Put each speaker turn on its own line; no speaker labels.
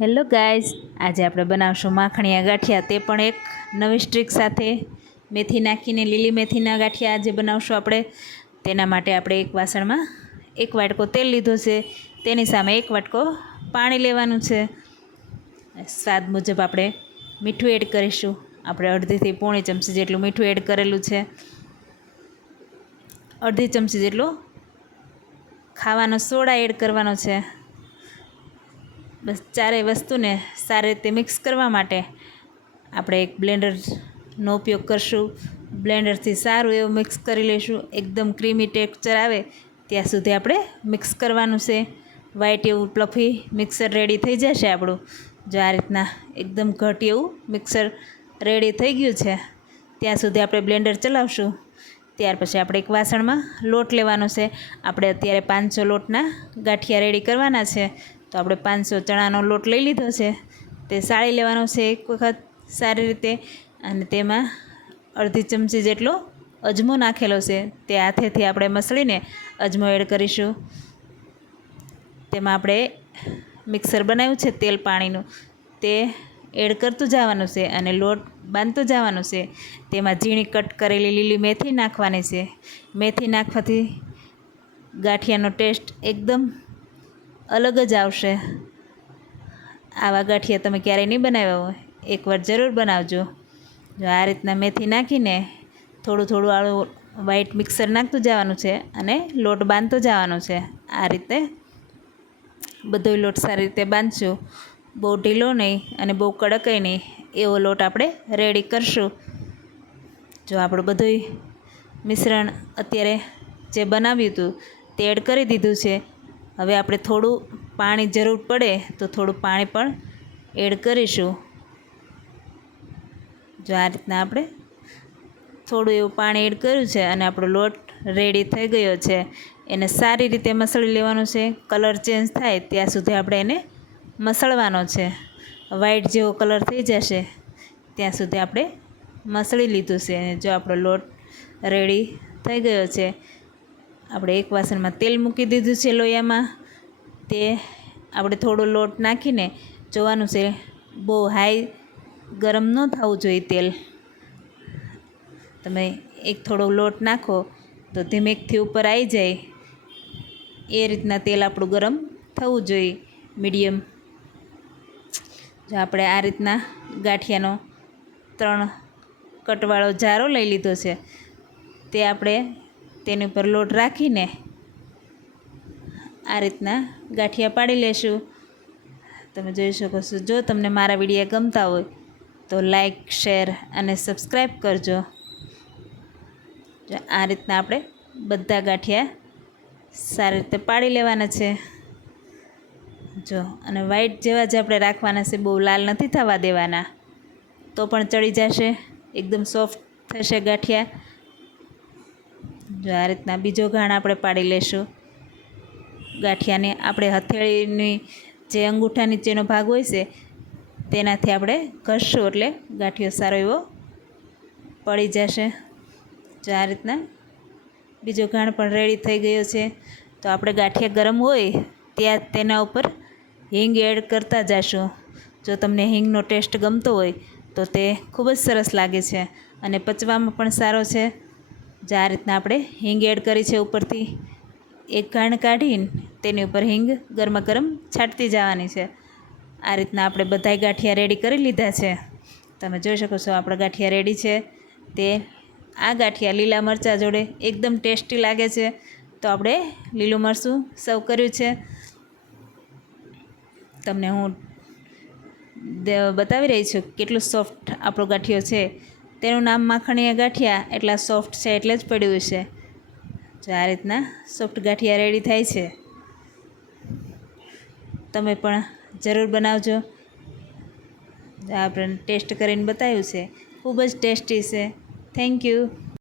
Hello guys, આજે આપણે બનાવશું માખણીયા ગાંઠિયા. તે પણ એક નવી સ્ટ્રીક સાથે. મેથી નાખીને લીલી મેથીના ગાંઠિયા આજે બનાવશું આપણે. તેના માટે આપણે એક વાસણમાં એક વાટકો તેલ લીધો છે. તેની સામે એક વાટકો પાણી લેવાનું છે. સ્વાદ મુજબ આપણે મીઠું એડ કરીશું. આપણે અડધીથી પોણી ચમચી જેટલું મીઠું એડ કરેલું છે. અડધી ચમચી જેટલું ખાવાનો સોડા એડ કરવાનો છે. બસ ચારેય વસ્તુને સારી રીતે મિક્સ કરવા માટે આપણે એક બ્લેન્ડરનો ઉપયોગ કરશું. બ્લેન્ડરથી સારું એવું મિક્સ કરી લઈશું. એકદમ ક્રીમી ટેક્સચર આવે ત્યાં સુધી આપણે મિક્સ કરવાનું છે. વ્હાઈટ એવું પ્લફી મિક્સર રેડી થઈ જશે આપણું. જો આ રીતના એકદમ ઘટ એવું મિક્સર રેડી થઈ ગયું છે, ત્યાં સુધી આપણે બ્લેન્ડર ચલાવશું. ત્યાર પછી આપણે એક વાસણમાં લોટ લેવાનો છે. આપણે અત્યારે પાંચસો લોટના ગાંઠિયા રેડી કરવાના છે. તો આપણે પાંચસો ચણાનો લોટ લઈ લીધો છે. તે સાળી લેવાનો છે એક વખત સારી રીતે. અને તેમાં અડધી ચમચી જેટલો અજમો નાખેલો છે. તે હાથેથી આપણે મસળીને અજમો એડ કરીશું. તેમાં આપણે મિક્સર બનાવ્યું છે તેલ પાણીનું. તે એડ કરતું જવાનું છે અને લોટ બાંધતું જવાનું છે. તેમાં ઝીણી કટ કરેલી લીલી મેથી નાખવાની છે. મેથી નાખવાથી ગાંઠિયાનો ટેસ્ટ એકદમ અલગ જ આવશે. આવા ગાંઠિયા તમે ક્યારેય નહીં બનાવ્યા હોય. એકવાર જરૂર બનાવજો. જો આ રીતના મેથી નાખીને થોડું થોડું આળું વ્હાઈટ મિક્સર નાખતું જવાનું છે અને લોટ બાંધતો જવાનો છે. આ રીતે બધો લોટ સારી રીતે બાંધશું. બહુ ઢીલો નહીં અને બહુ કડકય નહીં. એવો લોટ આપણે રેડી કરશું. જો આપણું બધું મિશ્રણ અત્યારે જે બનાવ્યું હતું તે એડ કરી દીધું છે. હવે આપણે થોડું પાણી જરૂર પડે તો થોડું પાણી પણ એડ કરીશું. જો આ રીતના આપણે થોડું એવું પાણી એડ કર્યું છે અને આપણો લોટ રેડી થઈ ગયો છે. એને સારી રીતે મસળી લેવાનું છે. કલર ચેન્જ થાય ત્યાં સુધી આપણે એને મસળવાનો છે. વ્હાઈટ જેવો કલર થઈ જશે ત્યાં સુધી આપણે મસળી લીધું છે. અને જો આપણો લોટ રેડી થઈ ગયો છે આપણે એક વાસણમાં તેલ મૂકી દીધું છે લોયામાં. તે આપણે થોડો લોટ નાખીને જોવાનું છે બહુ હાઈ ગરમ ન થવું જોઈએ તેલ. તમે એક થોડો લોટ નાખો તો ધીમેકથી ઉપર આવી જાય. એ રીતના તેલ આપણું ગરમ થવું જોઈએ મીડિયમ. જો આપણે આ રીતના ગાંઠિયાનો ત્રણ કટવાળો જારો લઈ લીધો છે. તે આપણે તેની ઉપર લોટ રાખીને આ રીતના ગાંઠિયા પાડી લેશું. તમે જોઈ શકો છો, જો તમને મારા વીડિયો ગમતા હોય તો લાઈક, શેર અને સબસ્ક્રાઈબ કરજો. આ રીતના આપણે બધા ગાંઠિયા સારી રીતે પાડી લેવાના છે. જો, અને વ્હાઈટ જેવા જ આપણે રાખવાના છે, બહુ લાલ નથી થવા દેવાના, તો પણ ચડી જશે. એકદમ સોફ્ટ થશે ગાંઠિયા. જો આ રીતના બીજો ઘાણ આપણે પાડી લેશું. ગાંઠિયાને આપણે હથેળીની જે અંગૂઠા નીચેનો ભાગ હોય છે, તેનાથી આપણે ઘસશું એટલે ગાંઠિયો સારો એવો પડી જશે. જો આ રીતના બીજો ઘાણ પણ રેડી થઈ ગયો છે, તો આપણે ગાંઠિયા ગરમ હોય ત્યાં તેના ઉપર હિંગ એડ કરતા જશું. જો તમને હિંગનો ટેસ્ટ ગમતો હોય, તો તે ખૂબ જ સરસ લાગે છે અને પચવામાં પણ સારો છે. જે આ રીતના આપણે હિંગ એડ કરી છે ઉપરથી. એક ઘાણ કાઢીને તેની ઉપર હિંગ ગરમા ગરમ છાંટતી જવાની છે. આ રીતના આપણે બધાય ગાંઠિયા રેડી કરી લીધા છે. તમે જોઈ શકો છો આપણા ગાંઠિયા રેડી છે. તે આ ગાંઠિયા લીલા મરચાં જોડે એકદમ ટેસ્ટી લાગે છે. તો આપણે લીલું મરચું સર્વ કર્યું છે. તમને હું બતાવી રહી છું કેટલું સોફ્ટ આપણો ગાંઠિયો છે. તેનું નામ માખણીયા ગાંઠિયા, એટલા સોફ્ટ છે એટલે જ પડ્યું છે. જો આ રીતના સોફ્ટ ગાંઠિયા રેડી થાય છે. તમે પણ જરૂર બનાવજો. આપણે ટેસ્ટ કરીને બતાવ્યું છે. ખૂબ જ ટેસ્ટી છે. Thank you